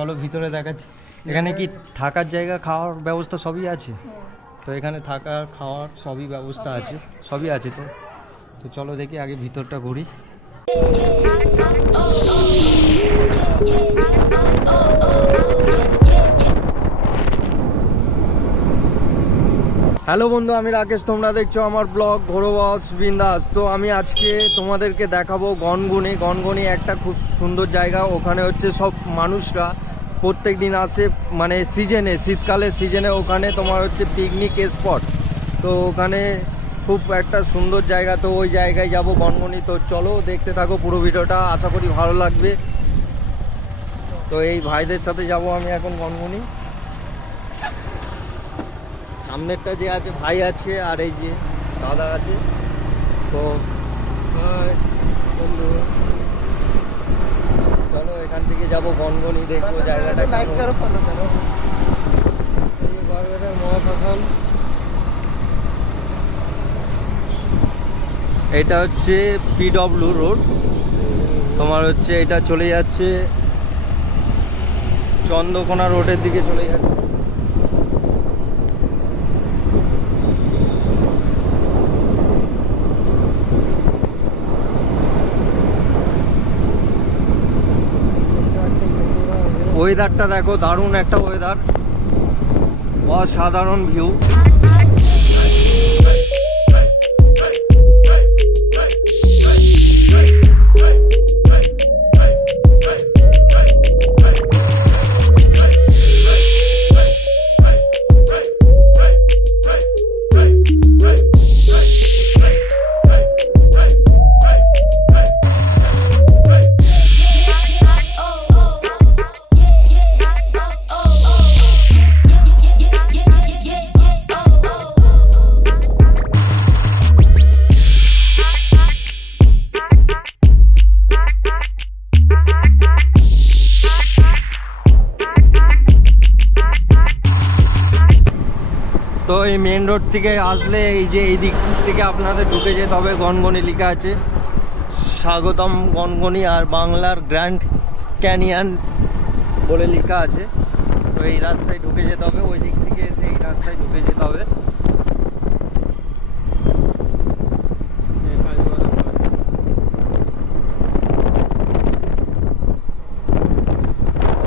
চলো ভিতরে দেখাচ্ছি। এখানে কি থাকার জায়গা, খাওয়ার ব্যবস্থা সবই আছে? তো এখানে থাকার খাওয়ার সবই ব্যবস্থা আছে, সবই আছে। তো তো চলো দেখি আগে ভিতরটা ঘুরি। হ্যালো বন্ধু, আমি রাকেশ, তোমরা দেখছো আমার ব্লগ ঘোরবাস বিন্দাস। তো আমি আজকে তোমাদেরকে দেখাবো গনগনি। গনগনি একটা খুব সুন্দর জায়গা। ওখানে হচ্ছে সব মানুষরা প্রত্যেক দিন আসে, মানে সিজনে, শীতকালের সিজনে ওখানে তোমার হচ্ছে পিকনিক স্পট। তো ওখানে খুব একটা সুন্দর জায়গা। তো ওই জায়গায় যাব গনগনি। তো চলো দেখতে থাকো পুরো ভিডিওটা, আশা করি ভালো লাগবে। তো এই ভাইদের সাথে যাব আমি এখন গনগনি। সামনেরটা যে আছে ভাই আছে, আর এই যে দাদা আছে। তো বন্ধু চলো এখান থেকে যাবো গনগনি, দেখবো জায়গাটা। এটা হচ্ছে পিডব্লিউ রোড। তোমার হচ্ছে এটা চলে যাচ্ছে চন্দ্রকোনা রোডের দিকে চলে যাচ্ছে। ওয়েদারটা দেখো, দারুণ একটা ওয়েদার, অসাধারণ ভিউ। তো এই মেন রোড থেকে আসলে এই যে এই দিক থেকে আপনাদের ঢুকে যেতে হবে। গনগনি লেখা আছে, স্বাগতম গনগনি, আর বাংলার গ্র্যান্ড ক্যানিয়ন বলে লেখা আছে। তো এই রাস্তায় ঢুকে যেতে হবে, ওই দিক থেকে এসে এই রাস্তায় ঢুকে যেতে হবে।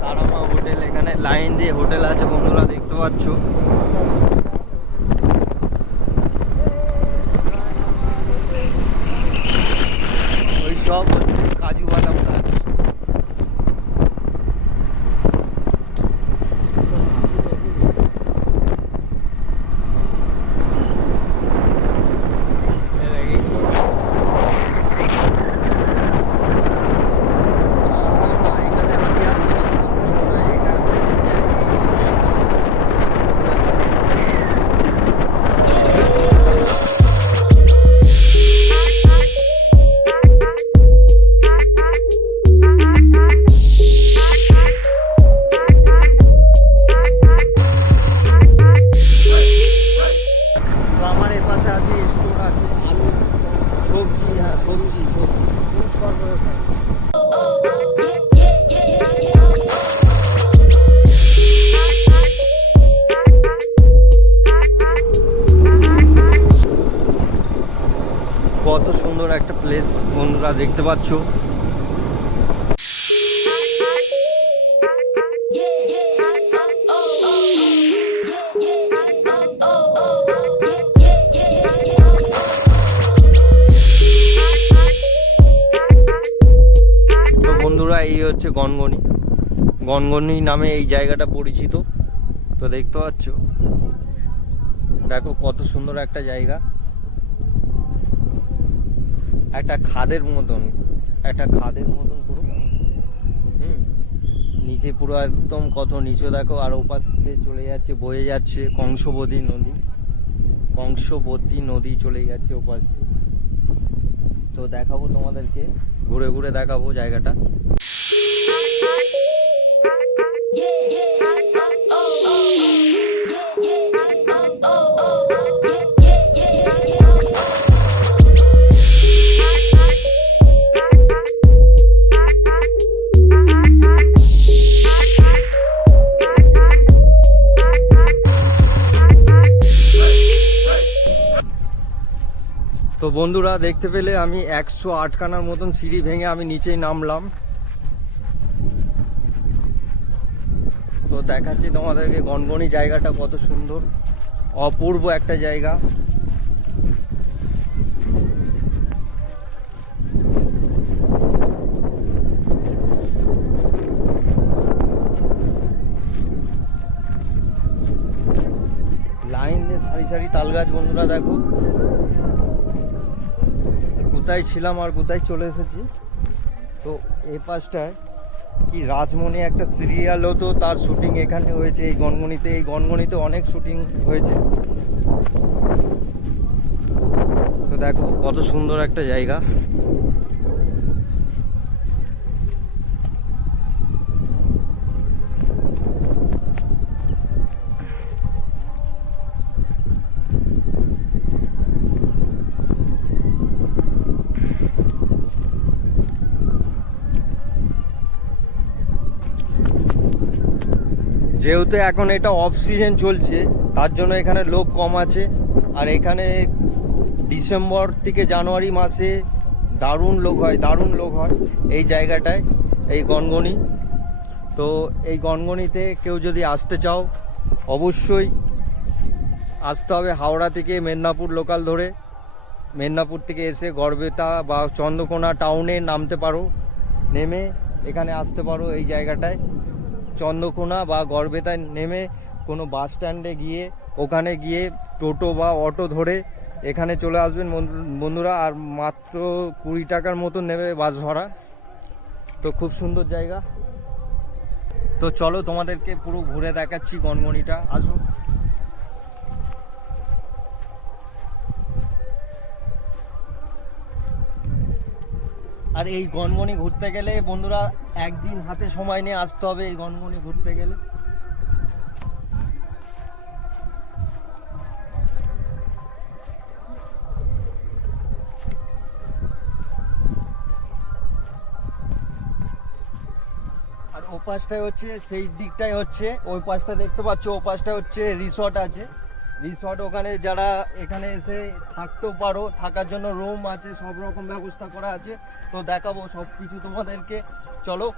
তারামা হোটেল, এখানে লাইন দিয়ে হোটেল আছে বন্ধুরা, দেখতে পাচ্ছ। সব হচ্ছে কাজু বাদাম গাছ। কত সুন্দর একটা প্লেস বন্ধুরা, দেখতে পাচ্ছ। তো বন্ধুরা এই হচ্ছে গনগনি। গনগনি নামে এই জায়গাটা পরিচিত। তো দেখতে পাচ্ছ, দেখো কত সুন্দর একটা জায়গা। একটা খাদের মতন, পুরো নিচে, পুরো একদম কত নিচে দেখো। আর ওপাশ দিয়ে চলে যাচ্ছে, বয়ে যাচ্ছে কংসবতী নদী চলে যাচ্ছে ওপাশ দিয়ে। তো দেখাবো তোমাদেরকে, ঘুরে ঘুরে দেখাবো জায়গাটা। বন্ধুরা দেখতে পেলে আমি 108খানার মতন সিঁড়ি ভেঙে আমি নিচেই নামলাম। তো দেখাচ্ছি তোমাদেরকে গনগনি জায়গাটা কত সুন্দর, অপূর্ব একটা জায়গা। লাইন দিয়ে সারি সারি তাল গাছ বন্ধুরা, দেখো কোথায় ছিলাম আর কোথায় চলে এসেছি। তো এই পাশটায় কি রাজমণি একটা সিরিয়াল হতো, তার শুটিং এখানে হয়েছে এই গনগনিতে। এই গনগনিতে অনেক শুটিং হয়েছে। তো দেখো কত সুন্দর একটা জায়গা। যেহেতু এখন এটা অফ সিজন চলছে, তার জন্য এখানে লোক কম আছে। আর এখানে ডিসেম্বর থেকে জানুয়ারি মাসে দারুণ লোক হয়, দারুণ লোক হয় এই জায়গাটায়, এই গনগনি। তো এই গনগনিতে কেউ যদি আসতে চাও অবশ্যই আসতে হবে হাওড়া থেকে মেদিনীপুর লোকাল ধরে। মেদিনীপুর থেকে এসে গড়বেতা বা চন্দ্রকোনা টাউনে নামতে পারো, নেমে এখানে আসতে পারো এই জায়গাটায়। চন্দ্রকোনা বা গড়বেতায় নেমে কোনো বাস স্ট্যান্ডে গিয়ে ওখানে গিয়ে টোটো বা অটো ধরে এখানে চলে আসবেন বন্ধুরা। আর মাত্র 20 টাকার মতো নেবে বাস ভাড়া। তো খুব সুন্দর জায়গা। তো চলো তোমাদেরকে পুরো ঘুরে দেখাচ্ছি গনগনিটা, আসো। আর এই গনগনি ঘুরতে গেলে বন্ধুরা একদিন হাতে সময় নিয়ে আসতে হবে এই গনগনি ঘুরতে গেলে। আর ও পাশটায় হচ্ছে, সেই দিকটাই হচ্ছে, ওই পাশটা দেখতে পাচ্ছ, ও পাশটা হচ্ছে রিসর্ট আছে। রিসর্ট, ওখানে যারা এখানে এসে থাকতেও পারো, থাকার জন্য রুম আছে, সব রকম ব্যবস্থা করা আছে। তো দেখাবো সব কিছু তোমাদেরকে, চলো।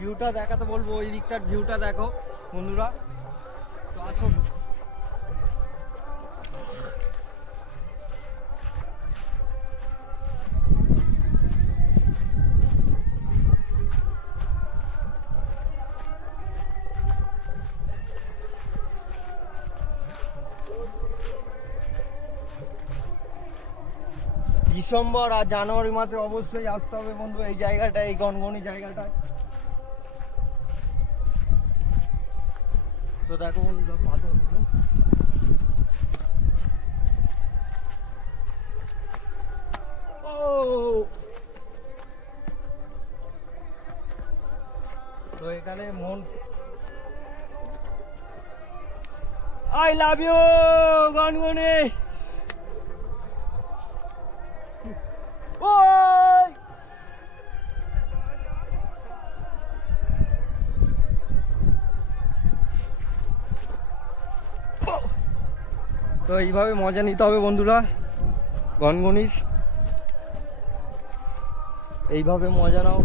ভিউটা দেখাতে বলবো, ওই দিকটার ভিউটা দেখো বন্ধুরা। তো আসো। ডিসেম্বর আর জানুয়ারি মাসে অবশ্যই আসতে হবে বন্ধু এই জায়গাটা, এই গনগনি জায়গাটায়। তো দেখো বন্ধুরা পাথরগুলো, তো এখানে মন, আই লাভ ইউ গনগনি। তো এইভাবে মজা নিতে হবে বন্ধুরা গনগনির, এইভাবে মজা নাও।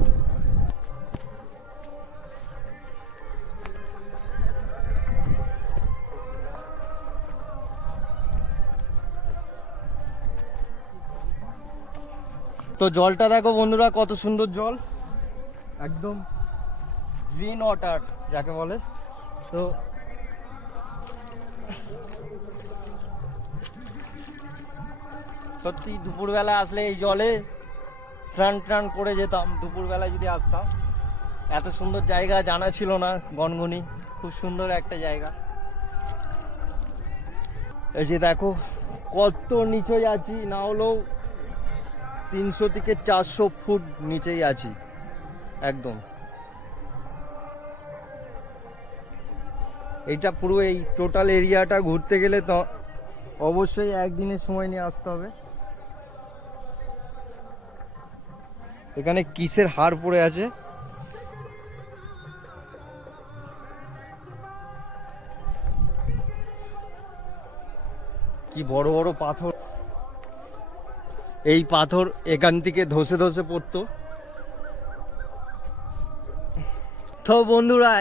তো জলটা দেখো বন্ধুরা কত সুন্দর জল, একদম গ্রিন ওয়াটার যাকে বলে। তো সত্যি দুপুরবেলা আসলে এই জলে স্নান টান করে যেতাম দুপুরবেলা যদি আসতাম। এত সুন্দর জায়গা জানা ছিল না গনগনি, খুব সুন্দর একটা জায়গা। এই যে দেখো কত নিচে আছি, না হলেও 300 থেকে 400 ফুট নিচেই আছি একদম। এইটা পুরো এই টোটাল এরিয়াটা ঘুরতে গেলে তো অবশ্যই একদিনের সময় নিয়ে আসতে হবে। এখানে কিসের হাড় পড়ে আছে, কি বড় বড় পাথর। এই পাথর এখান থেকে ধসে ধসে পড়তো। তো বন্ধুরা,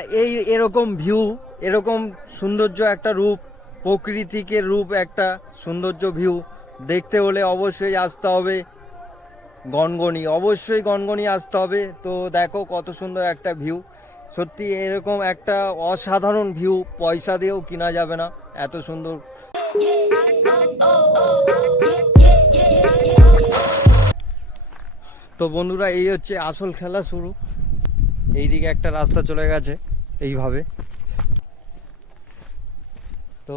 এরকম ভিউ, এরকম সৌন্দর্য একটা রূপ, প্রকৃতিকে রূপ একটা সৌন্দর্য ভিউ দেখতে হলে অবশ্যই আসতে হবে গনগনি, অবশ্যই গনগনি আসতে হবে। তো দেখো কত সুন্দর একটা ভিউ, সত্যি এরকম একটা অসাধারণ ভিউ পয়সা দিয়েও কিনা যাবে না, এত সুন্দর। তো বন্ধুরা, এই হচ্ছে আসল খেলা শুরু। এইদিকে একটা রাস্তা চলে গেছে এইভাবে। তো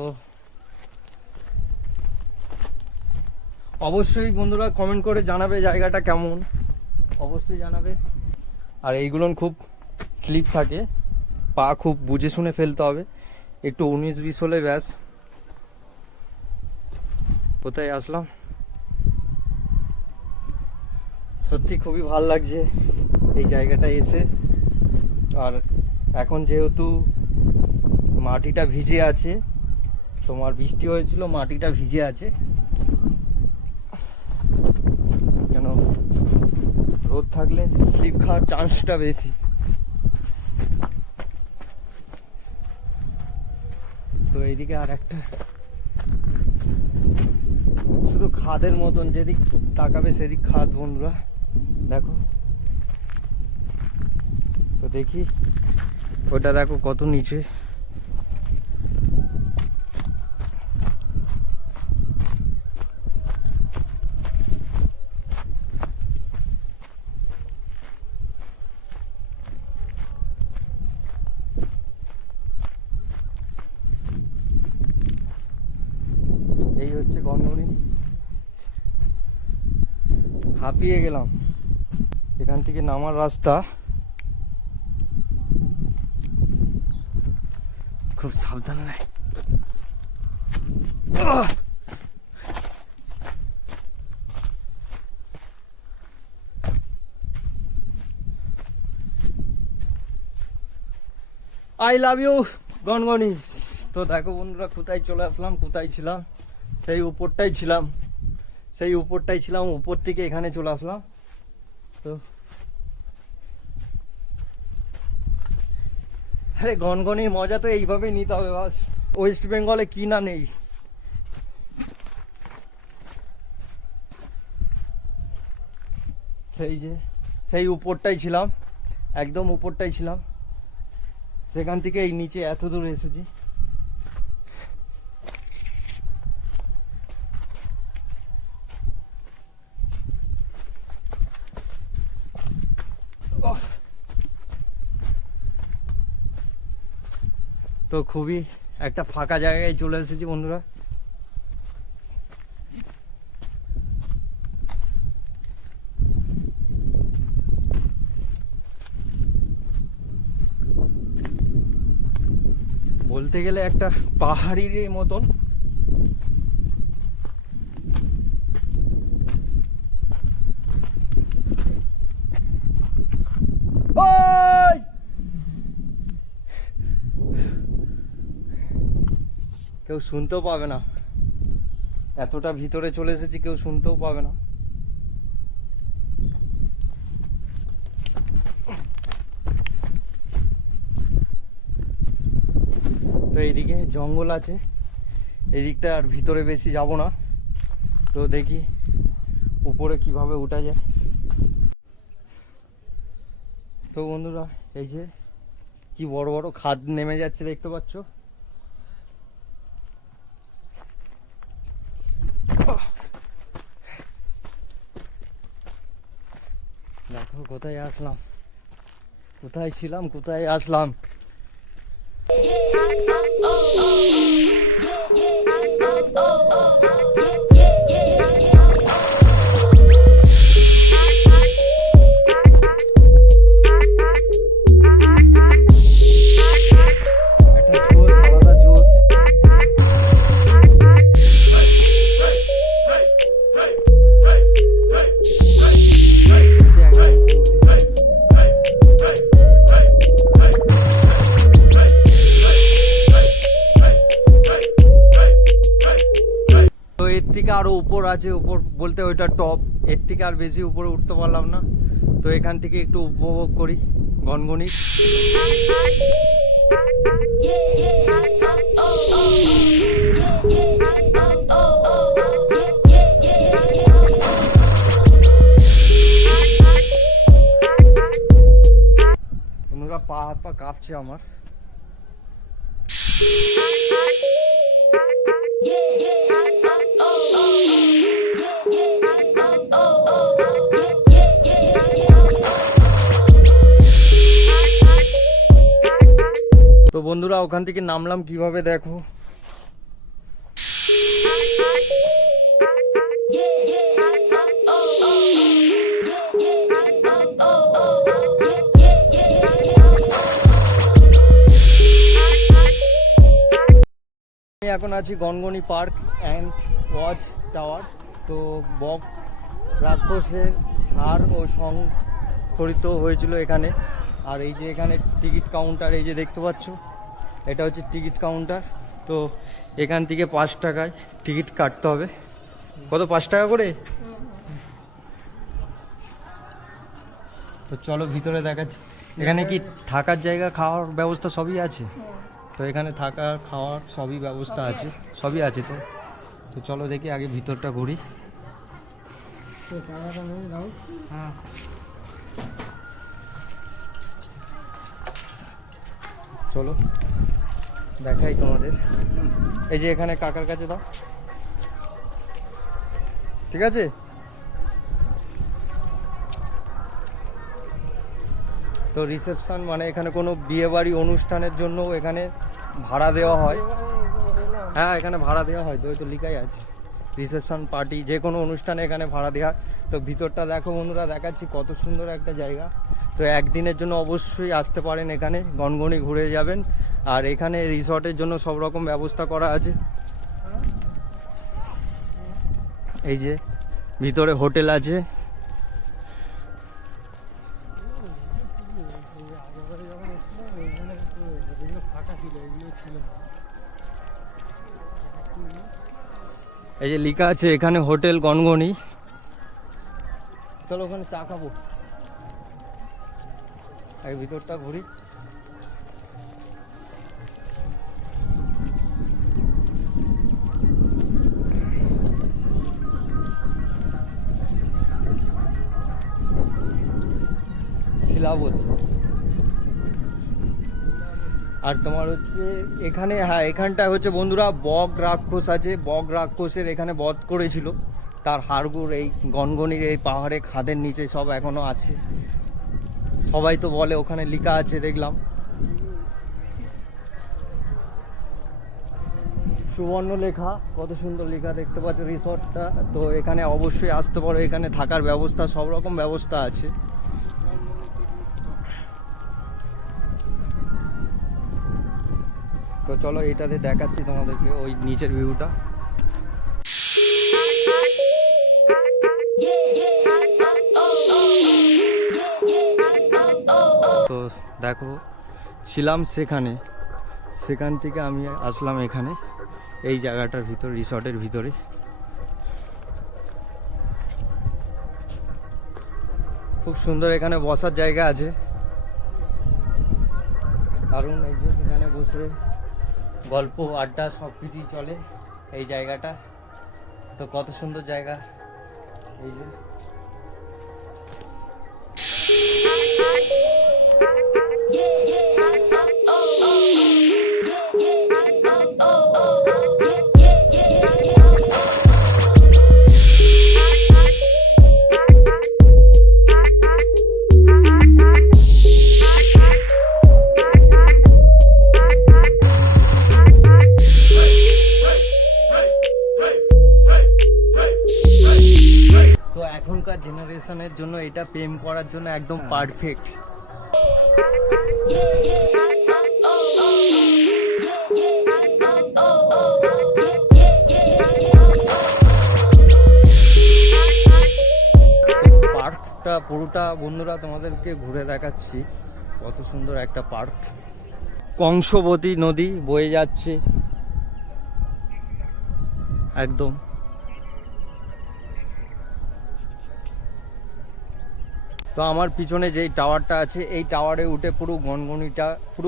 অবশ্যই বন্ধুরা কমেন্ট করে জানাবে জায়গাটা কেমন, অবশ্যই জানাবে। আর এইগুলো খুব স্লিপ থাকে, পা খুব বুঝে শুনে ফেলতে হবে, একটু 19-20 হলে ব্যাস। কোথায় আসলাম, সত্যি খুবই ভালো লাগছে এই জায়গাটা এসে। আর এখন যেহেতু মাটিটা ভিজে আছে, তোমার বৃষ্টি হয়েছিল, মাটিটা ভিজে আছে, কেন রোদ থাকলে স্লিপ খাওয়ার চান্সটা বেশি। তো এইদিকে আর একটা শুধু খাদের মতন, যেদিক তাকাবে সেদিক খাদ বন্ধুরা, দেখো। তো দেখি ওটা দেখো কত নিচে। এই হচ্ছে গনগনি। হাঁপিয়ে গেলাম, এখান থেকে নামার রাস্তা খুব সাবধান নাই। আই লাভ ইউ গনগনি। তো দেখো বন্ধুরা, কোথায় চলে আসলাম, কোথায় ছিলাম, সেই উপরটাই ছিলাম, উপর থেকে এখানে চলে আসলাম। তো আরে গনগনির মজা তো এইভাবেই নিতে হবে বাস। ওয়েস্ট বেঙ্গলে কি না নেই। সেই উপরটাই ছিলাম, একদম উপরটাই ছিলাম, সেখান থেকে এই নিচে এত দূর এসেছি। তো খুবই একটা ফাঁকা জায়গায় চলে এসেছি বন্ধুরা। বলতে গেলে একটা পাহাড়ির মতন। কেউ শুনতেও পাবে না, এতটা ভিতরে চলে এসেছি, কেউ শুনতেও পাবে না। তো এইদিকে জঙ্গল আছে, এদিকটা আর ভিতরে বেশি যাব না। তো দেখি উপরে কিভাবে উঠা যায়। তো বন্ধুরা, এই যে কি বড় বড় খাদ নেমে যাচ্ছে দেখতে পাচ্ছ। দেখো কোথায় আসলাম, কোথায় ছিলাম, কোথায় আসলাম। থেকে আরও উপর আছে, উপর বলতে ওইটা টপ, এর থেকে আর বেশি উপরে উঠতে পারলাম না। তো এখান থেকে একটু উপভোগ করি গনগনি। বন্ধুরা পা হাত পা কাঁপছে আমার। তো বন্ধুরা ওখান থেকে নামলাম কিভাবে দেখো। আমি এখন আছি Gangani park and watch tower. তো বক রাক্ষসের হাড় ও সংরক্ষিত হয়েছিল এখানে। আর এই যে এখানে টিকিট কাউন্টার, এই যে দেখতে পাচ্ছ, এটা হচ্ছে টিকিট কাউন্টার। তো এখান থেকে 5 টাকায় টিকিট কাটতে হবে। কত, 5 টাকা করে? তো চলো ভিতরে দেখাচ্ছি। এখানে কি থাকার জায়গা, খাওয়ার ব্যবস্থা সবই আছে? তো এখানে থাকার খাওয়ার সবই ব্যবস্থা আছে, সবই আছে। তো তো চলো দেখি আগে ভিতরটা ঘুরি। চলো দেখাই তোমাদের। এই যে এখানে কাকার কাছে দাও, ঠিক আছে? তো রিসেপশন মানে এখানে কোনো বিয়েবাড়ি অনুষ্ঠানের জন্য এখানে ভাড়া দেওয়া হয়। হ্যাঁ, এখানে ভাড়া দেওয়া হয়। তো ওই তো লিখাই আছে রিসেপশন পার্টি, যে কোনো অনুষ্ঠানে এখানে ভাড়া দেওয়া। তো ভিতরটা দেখো বন্ধুরা, দেখাচ্ছি কত সুন্দর একটা জায়গা। তো একদিনের জন্য অবশ্যই আসতে পারেন এখানে, গনগনি ঘুরে যাবেন। আর এখানে রিসর্টের জন্য সব রকম ব্যবস্থা করা আছে। এই যে ভিতরে হোটেল আছে। এই যে লেখা আছে এখানে হোটেল গনগনি। চলো ওখানে চা খাবো, আগে ভিতরটা ঘুরি। শিলাবতী। আর তোমার হচ্ছে এখানে, হ্যাঁ এখানটায় হচ্ছে বন্ধুরা বক রাক্ষস আছে। বক রাক্ষসের এখানে বধ করেছিল, তার হাড়গুড় এই গনগনির এই পাহাড়ে খাদের নিচে সব এখনো আছে। সবাই তো বলে, ওখানে লেখা আছে দেখলাম সুবর্ণ লেখা, কত সুন্দর লেখা দেখতে পাচ্ছ রিসর্টটা। তো এখানে অবশ্যই আসতে পারো, এখানে থাকার ব্যবস্থা সব রকম ব্যবস্থা আছে। তো চলো এইটাতে দেখাচ্ছি তোমাদেরকে ওই নিচের ভিউটা। তো দেখো ছিলাম সেখানে, সেখান থেকে আমি আসলাম এখানে এই জায়গাটার ভিতর, রিসর্টের ভিতরে। খুব সুন্দর এখানে বসার জায়গা আছে, কারণ এই যে এখানে বসে গল্প আড্ডা সব কিছুই চলে এই জায়গাটা। তো কত সুন্দর জায়গা। এই যে এখনকার জেনারেশনের জন্য এটা প্রেম করার জন্য একদম পারফেক্ট। পার্কটা পুরোটা বন্ধুরা তোমাদেরকে ঘুরে দেখাচ্ছি, কত সুন্দর একটা পার্ক। কংসবতী নদী বয়ে যাচ্ছে একদম। তো আমার পিছনে যেই টাওয়ারটা আছে এই টাওয়ারে উঠে পুরো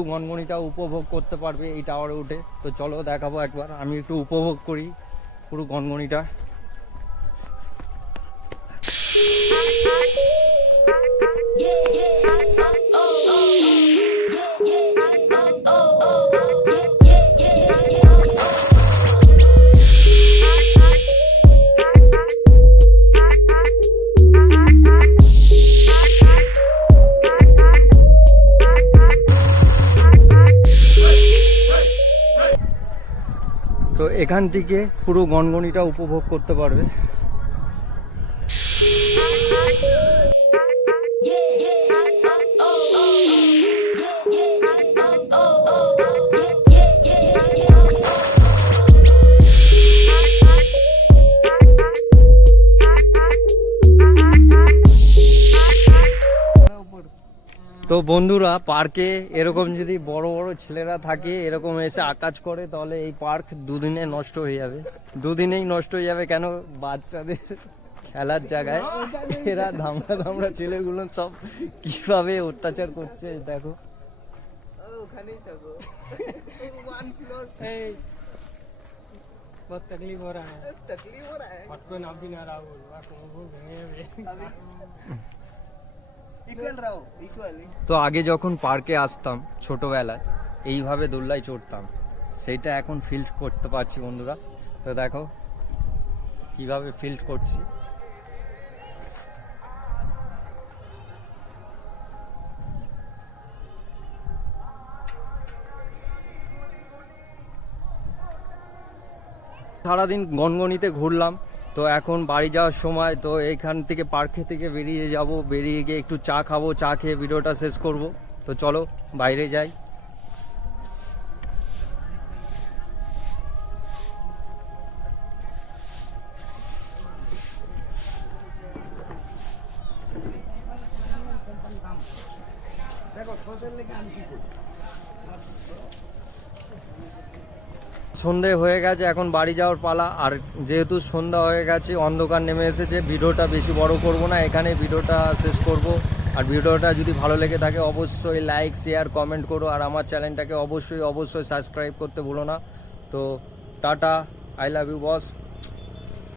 গনগনিটা উপভোগ করতে পারবে এই টাওয়ারে উঠে। তো চলো দেখাবো একবার, আমি একটু উপভোগ করি পুরো গনগনিটা। তো এখান থেকে পুরো গনগনিটা উপভোগ করতে পারবে। তো বন্ধুরা, পার্কে এরকম যদি বড় বড় ছেলেরা থাকে এরকম এসে আকাজ করে তাহলে এই পার্ক দুদিনে নষ্ট হয়ে যাবে। দুদিনেই নষ্ট হয়ে যাবে কেন, বাচ্চাদের খেলার জায়গায় এরা ধামড়া ছেলেগুলো সব কিভাবে অত্যাচার করছে দেখো। बहुत तकलीफ हो रहा है और कोई नाम भी ना रहा তো আগে যখন পার্কে আসতাম ছোটবেলায় এইভাবে দোল্লায় চড়তাম, সেইটা এখন ফিল করতে পারছি বন্ধুরা। তো দেখো কিভাবে ফিল করছি। সারাদিন গনগনিতে ঘুরলাম, তো এখন বাড়ি যাওয়ার সময়। তো এইখান থেকে পার্কে থেকে বেরিয়ে যাব, বেরিয়ে গিয়ে একটু চা খাবো, চা খেয়ে ভিডিওটা শেষ করব। তো চলো বাইরে যাই। সন্ধে হয়ে গেছে, এখন বাড়ি যাওয়ার পালা। আর যেহেতু সন্ধ্যা হয়ে গেছে, অন্ধকার নেমে এসেছে, ভিডিওটা বেশি বড় করব না, এখানে ভিডিওটা শেষ করব। আর ভিডিওটা যদি ভালো লেগে থাকে অবশ্যই লাইক শেয়ার কমেন্ট করো, আর আমার চ্যানেলটাকে অবশ্যই সাবস্ক্রাইব করতে ভুলো না। তো tata, I love you boss.